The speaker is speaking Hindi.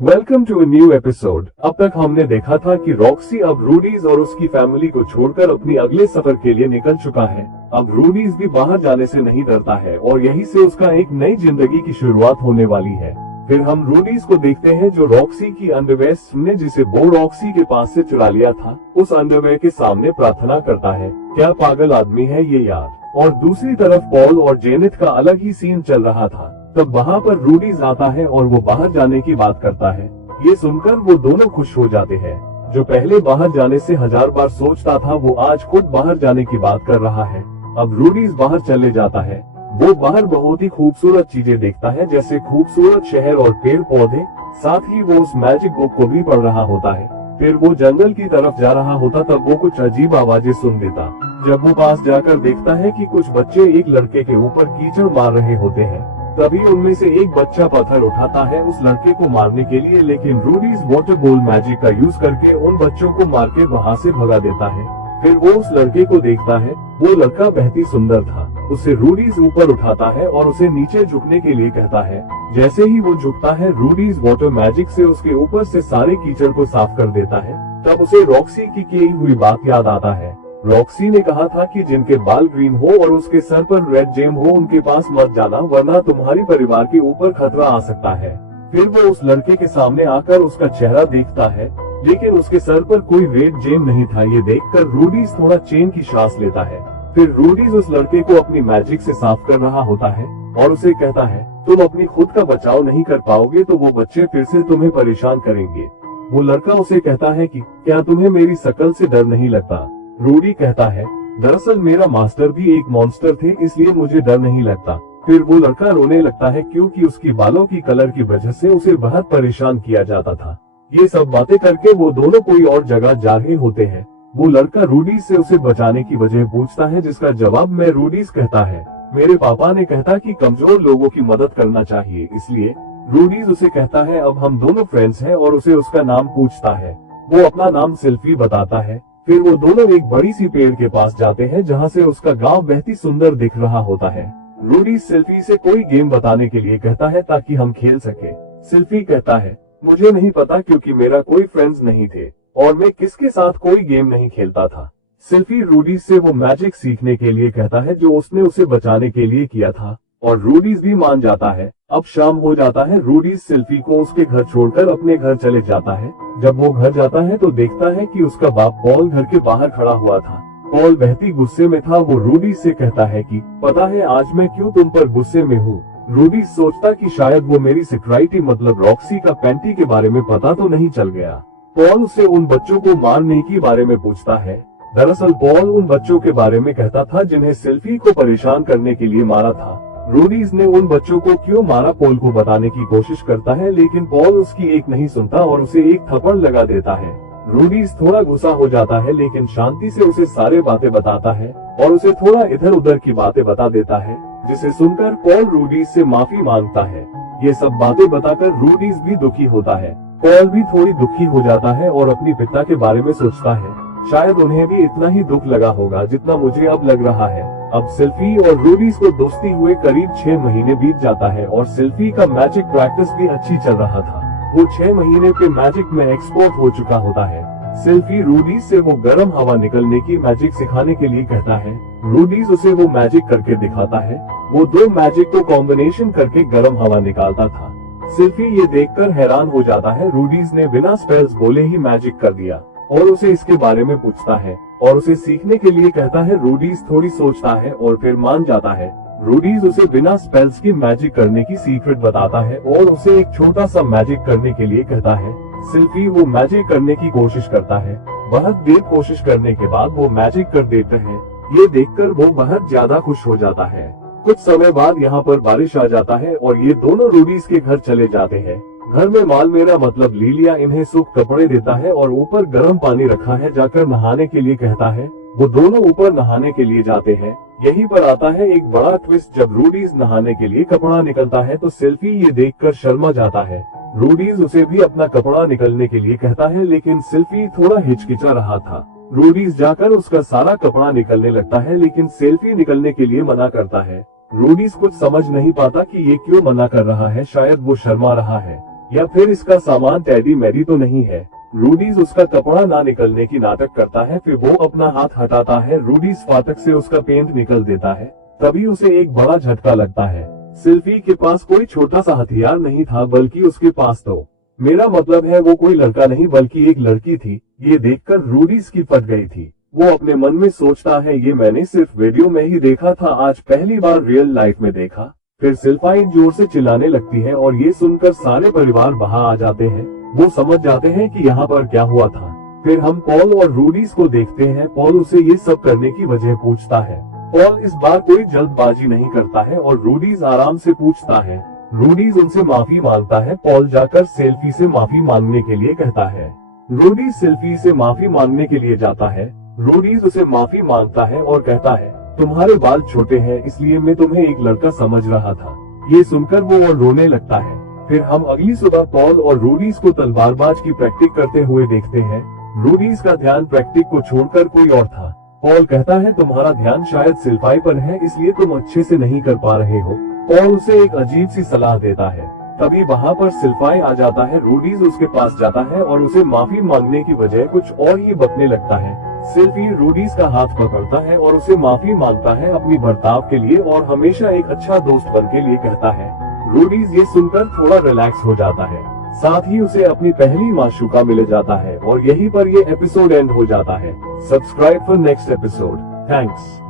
Welcome to a new episode. अब तक हमने देखा था कि रॉक्सी अब रूडीज और उसकी फैमिली को छोड़कर अपनी अगले सफर के लिए निकल चुका है। अब रूडीज भी बाहर जाने से नहीं डरता है और यहीं से उसका एक नई जिंदगी की शुरुआत होने वाली है। फिर हम रूडीज को देखते हैं जो रॉक्सी की अंडरवेयर ने जिसे वो रॉक्सी के पास से चुरा लिया था, उस अंडरवेयर के सामने प्रार्थना करता है। क्या पागल आदमी है ये यार। और दूसरी तरफ पॉल और जेनिथ का अलग ही सीन चल रहा था। तब वहाँ पर रूडीज आता है और वो बाहर जाने की बात करता है। ये सुनकर वो दोनों खुश हो जाते हैं। जो पहले बाहर जाने से 1000 बार सोचता था, वो आज खुद बाहर जाने की बात कर रहा है। अब रूडीज बाहर चले जाता है। वो बाहर बहुत ही खूबसूरत चीजें देखता है, जैसे खूबसूरत शहर और पेड़ पौधे। साथ ही वो उस मैजिक बुक को भी पढ़ रहा होता है। फिर वो जंगल की तरफ जा रहा होता, तब वो कुछ अजीब आवाजें सुन लेता। जब वो पास जाकर देखता है कि कुछ बच्चे एक लड़के के ऊपर कीचड़ मार रहे होते हैं। तभी उनमें से एक बच्चा पत्थर उठाता है उस लड़के को मारने के लिए, लेकिन रूडीज वाटर बॉल मैजिक का यूज करके उन बच्चों को मार के वहाँ से भगा देता है। फिर वो उस लड़के को देखता है। वो लड़का बेहद ही सुंदर था। उसे रूडीज ऊपर उठाता है और उसे नीचे झुकने के लिए कहता है। जैसे ही वो झुकता है, रूडीज वाटर मैजिक से उसके ऊपर से सारे कीचड़ को साफ कर देता है। तब उसे रॉक्सी की हुई बात याद आता है। रॉक्सी ने कहा था कि जिनके बाल ग्रीन हो और उसके सर पर रेड जेम हो, उनके पास मत जाना, वरना तुम्हारी परिवार के ऊपर खतरा आ सकता है। फिर वो उस लड़के के सामने आकर उसका चेहरा देखता है, लेकिन उसके सर पर कोई रेड जेम नहीं था। ये देखकर रूडीज थोड़ा चैन की सांस लेता है। फिर रूडीज उस लड़के को अपनी मैजिक से साफ कर रहा होता है और उसे कहता है, तुम अपनी खुद का बचाव नहीं कर पाओगे तो वो बच्चे फिर से तुम्हें परेशान करेंगे। वो लड़का उसे कहता है कि क्या तुम्हें मेरी शकल से डर नहीं लगता। रूडी कहता है, दरअसल मेरा मास्टर भी एक मॉन्स्टर थे, इसलिए मुझे डर नहीं लगता। फिर वो लड़का रोने लगता है क्योंकि उसकी बालों की कलर की वजह से उसे बहुत परेशान किया जाता था। ये सब बातें करके वो दोनों कोई और जगह जा रहे होते हैं। वो लड़का रूडीज से उसे बचाने की वजह पूछता है, जिसका जवाब में रूडीज कहता है, मेरे पापा ने कहता कि कमजोर लोगों की मदद करना चाहिए, इसलिए। रूडीज उसे कहता है अब हम दोनों फ्रेंड्स हैं और उसे उसका नाम पूछता है। वो अपना नाम सिल्फी बताता है। फिर वो दोनों एक बड़ी सी पेड़ के पास जाते हैं जहाँ से उसका गांव बहुत ही सुंदर दिख रहा होता है। रूडीज सिल्फी से कोई गेम बताने के लिए कहता है ताकि हम खेल सके। सिल्फी कहता है, मुझे नहीं पता क्योंकि मेरा कोई फ्रेंड्स नहीं थे और मैं किसके साथ कोई गेम नहीं खेलता था। सिल्फी रूडीज से वो मैजिक सीखने के लिए कहता है जो उसने उसे बचाने के लिए किया था, और रूडीज भी मान जाता है। अब शाम हो जाता है। रूडीज सिल्फी को उसके घर छोड़कर अपने घर चले जाता है। जब वो घर जाता है तो देखता है कि उसका बाप पॉल घर के बाहर खड़ा हुआ था। पॉल बहुत ही गुस्से में था। वो रूडीज से कहता है कि पता है आज मैं क्यों तुम पर गुस्से में हूँ। रूडीज सोचता कि शायद वो मेरी सिक्योरिटी मतलब रॉक्सी का पैंटी के बारे में पता तो नहीं चल गया। पॉल उससे उन बच्चों को मारने के बारे में पूछता है। दरअसल पॉल उन बच्चों के बारे में कहता था जिन्हें सिल्फी को परेशान करने के लिए मारा था। रूडीज ने उन बच्चों को क्यों मारा पॉल को बताने की कोशिश करता है, लेकिन पॉल उसकी एक नहीं सुनता और उसे एक थप्पड़ लगा देता है। रूडीज थोड़ा गुस्सा हो जाता है, लेकिन शांति से उसे सारे बातें बताता है और उसे थोड़ा इधर उधर की बातें बता देता है, जिसे सुनकर पॉल रूडीज से माफी मांगता है। ये सब बातें बताकर रूडीज भी दुखी होता है। पॉल भी थोड़ी दुखी हो जाता है और अपनी पिता के बारे में सोचता है, शायद उन्हें भी इतना ही दुख लगा होगा जितना मुझे अब लग रहा है। अब सिल्फी और रूडीज को दोस्ती हुए करीब 6 महीने बीत जाता है और सिल्फी का मैजिक प्रैक्टिस भी अच्छी चल रहा था। वो 6 महीने पे मैजिक में एक्सपर्ट हो चुका होता है। सिल्फी रूडीज से वो गर्म हवा निकलने की मैजिक सिखाने के लिए कहता है। रूडीज उसे वो मैजिक करके दिखाता है। वो 2 मैजिक को कॉम्बिनेशन करके गर्म हवा निकालता था। सिल्फी ये देखकर हैरान हो जाता है। रूडीज ने बिना स्पेल्स बोले ही मैजिक कर दिया और उसे इसके बारे में पूछता है और उसे सीखने के लिए कहता है। रूडीज थोड़ी सोचता है और फिर मान जाता है। रूडीज उसे बिना स्पेल्स की मैजिक करने की सीक्रेट बताता है और उसे एक छोटा सा मैजिक करने के लिए कहता है। सिल्फी वो मैजिक करने की कोशिश करता है। बहुत देर कोशिश करने के बाद वो मैजिक कर देते हैं। ये देखकर वो बहुत ज्यादा खुश हो जाता है। कुछ समय बाद यहाँ पर बारिश आ जाता है और ये दोनों रूडीज के घर चले जाते हैं। घर में माल मेरा मतलब लीलिया इन्हें सूख कपड़े देता है और ऊपर गर्म पानी रखा है, जाकर नहाने के लिए कहता है। वो दोनों ऊपर नहाने के लिए जाते हैं। यहीं पर आता है एक बड़ा ट्विस्ट। जब रूडीज नहाने के लिए कपड़ा निकलता है तो सिल्फी ये देखकर शर्मा जाता है। रूडीज उसे भी अपना कपड़ा निकलने के लिए कहता है, लेकिन सिल्फी थोड़ा हिचकिचा रहा था। रूडीज जाकर उसका सारा कपड़ा निकलने लगता है, लेकिन सिल्फी निकलने के लिए मना करता है। रूडीज कुछ समझ नहीं पाता कि ये क्यों मना कर रहा है, शायद वो शर्मा रहा है। या फिर इसका सामान टेडी मेरी तो नहीं है। रूडीज उसका कपड़ा ना निकलने की नाटक करता है, फिर वो अपना हाथ हटाता है। रूडीज फाटक से उसका पेंट निकल देता है, तभी उसे एक बड़ा झटका लगता है। सिल्फी के पास कोई छोटा सा हथियार नहीं था, बल्कि उसके पास तो मेरा मतलब है वो कोई लड़का नहीं बल्कि एक लड़की थी। ये देखकर रूडीज की फट गई थी। वो अपने मन में सोचता है ये मैंने सिर्फ वीडियो में ही देखा था, आज पहली बार रियल लाइफ में देखा। फिर सिल्फाई जोर से चिल्लाने लगती है और ये सुनकर सारे परिवार वहां आ जाते हैं। वो समझ जाते हैं कि यहाँ पर क्या हुआ था। फिर हम पॉल और रूडीज को देखते हैं। पॉल उसे ये सब करने की वजह पूछता है। पॉल इस बार कोई जल्दबाजी नहीं करता है और रूडीज आराम से पूछता है। रूडीज उनसे माफी मांगता है। पॉल जाकर सेल्फी से माफी मांगने के लिए कहता है। रूडीज सेल्फी से माफी मांगने के लिए जाता है। रूडीज उसे माफी मांगता है और कहता है तुम्हारे बाल छोटे हैं इसलिए मैं तुम्हें एक लड़का समझ रहा था। ये सुनकर वो और रोने लगता है। फिर हम अगली सुबह पॉल और रूडीज को तलवारबाज की प्रैक्टिस करते हुए देखते हैं। रूडीज का ध्यान प्रैक्टिस को छोड़कर कोई और था। पॉल कहता है तुम्हारा ध्यान शायद सिल्फाई पर है, इसलिए तुम अच्छे से नहीं कर पा रहे हो। पॉल उसे एक अजीब सी सलाह देता है। तभी वहाँ पर सिल्फाई आ जाता है। रूडीज उसके पास जाता है और उसे माफी मांगने की बजाय कुछ और ही बकने लगता है। सिल्फी रूडीज का हाथ पकड़ता है और उसे माफी मांगता है अपनी बर्ताव के लिए और हमेशा एक अच्छा दोस्त बन के लिए कहता है। रूडीज ये सुनकर थोड़ा रिलैक्स हो जाता है, साथ ही उसे अपनी पहली माशूका मिल जाता है और यहीं पर ये एपिसोड एंड हो जाता है। Subscribe for next episode. Thanks.